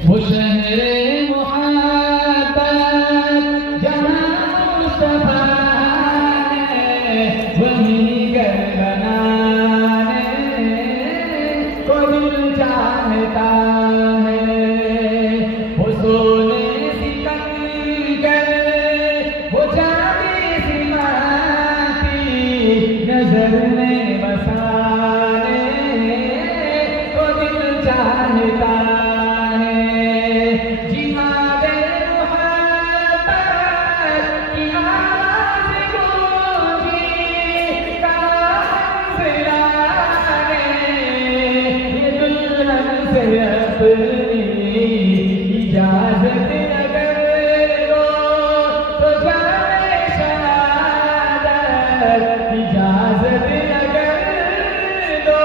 वो शहरे मोहब्बत जहाँ मुस्तफा है, वहीं घर बनाने को दिल चाहता है। वो सोने सिकंदर, वो चांदी सी माटी, नजर में बसाने को दिल चाहता है। जिहादे मुहब्बत की आवाज़ गूंजी, कान से लाने ये दुल्हन से अपनी इजाज़त अगर दो तो जाने शहादत, इजाज़त अगर दो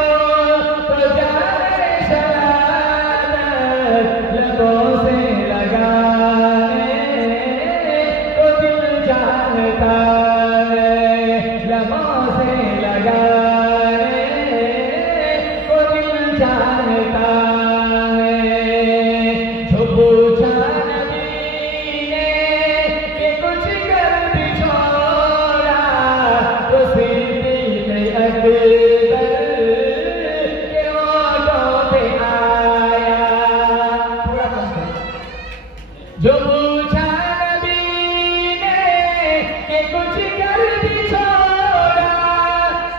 तो जाने शहादत, लबों से लगाने को दिल चाहता है, लबों से लगाने को दिल चाहता है। जो पूछा नबी ने कि कुछ कर भी छोड़ा, तो सिद्दीक़ अकबर के होठों पे आया। थोड़ा कम करो। जो पूछा नबी ने कि कुछ कर भी छोड़ा,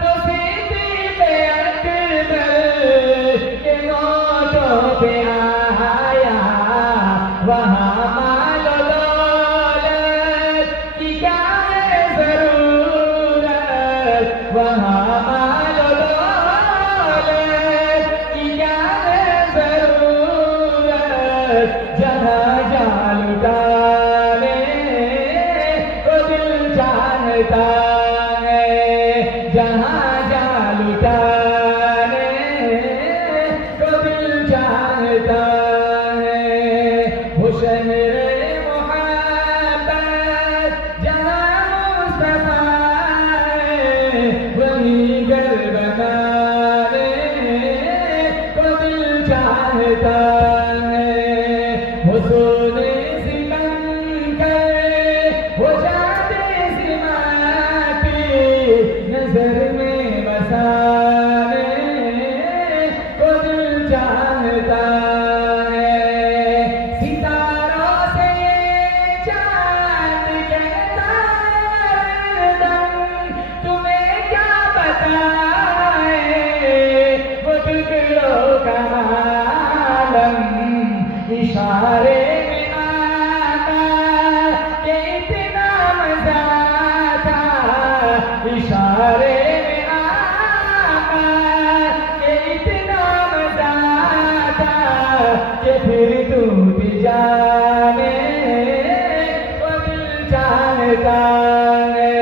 तो सिद्दीक़ अकबर के होठों पे आया। वहाँ माल दौलत की क्या है ज़रूरत, वहाँ माल दौलत की क्या है ज़रूरत, जहाँ जान लुटाने को दिल चाहता है, जहाँ जान लुटाने को दिल चाहता है। वो शहरे मोहब्बत जहाँ मुस्तफा है, वहीं घर बनाने को दिल चाहता है। वो सोने सिकंदर, वो चांदी सी माटी, नजर में बसाने को दिल चाहता है। सितारों से चांद कहता है दम, तुम्हें क्या बताए वो टुकड़ों का आलम। इशारे में आका के इतना मजा था, इशारे में आका के इतना मजा था, कि फिर टूट जाने को दिल चाहता है,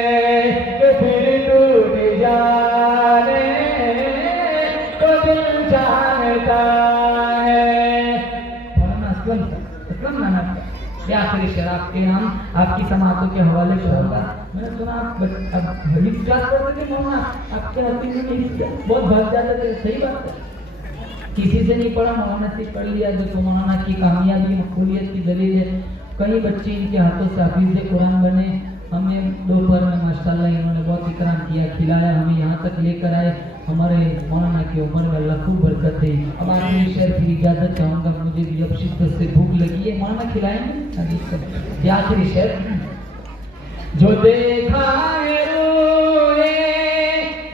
कि फिर टूट जाने को दिल चाहता है। मौलाना असलम नाना क्या आखिरी शेर आपके नाम आपकी समातों के हवाले से होगा। मैंने सुना आप अब हदीस क्लास कर रहे थे मौलाना, आपके हदीस में बहुत भाग जाते थे। सही बात है, किसी से नहीं पढ़ा, मौलाना से पढ़ लिया, जो तो मौलाना की कामयाबी मकबूलियत की दलील है। कई बच्चे इनके हाथों से हाफिज़ कुरान बने। हमें दोपहर में माशाल्लाह इन्होंने बहुत इकराम किया, खिलाया, हमें यहाँ तक लेकर आए। हमारे मौलाना की उम्र में अल्लाह खूब बरकत है। अब आखिरी शेर की इजाज़त चाहूँगा, मुझे भी अब शिद्दत से भूख लगी है। मौलाना खिलाएंगे ये आखिरी शेर। जो देखा है रूए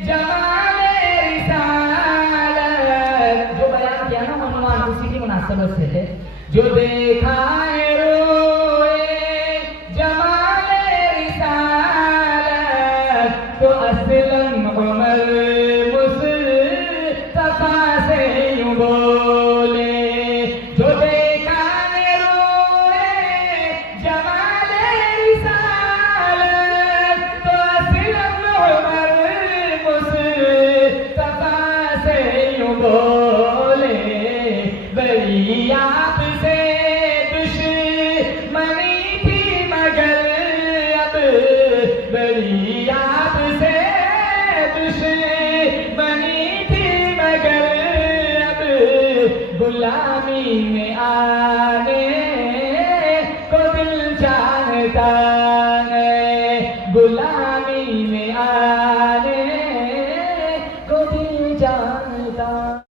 जमाले रिसालत, जो बयान किया ना मौलाना उसी की मुनासबत से है। जो देखा है रूए जमाले रिसालत, तो असलम उमर मुस्तफा से यूं बोले। जो देखा है रूए जमाले रिसालत, तो असलम उमर मुस्तफा से यूं बोले। बड़ी आपसे दुश्मन जाने को दिल जानता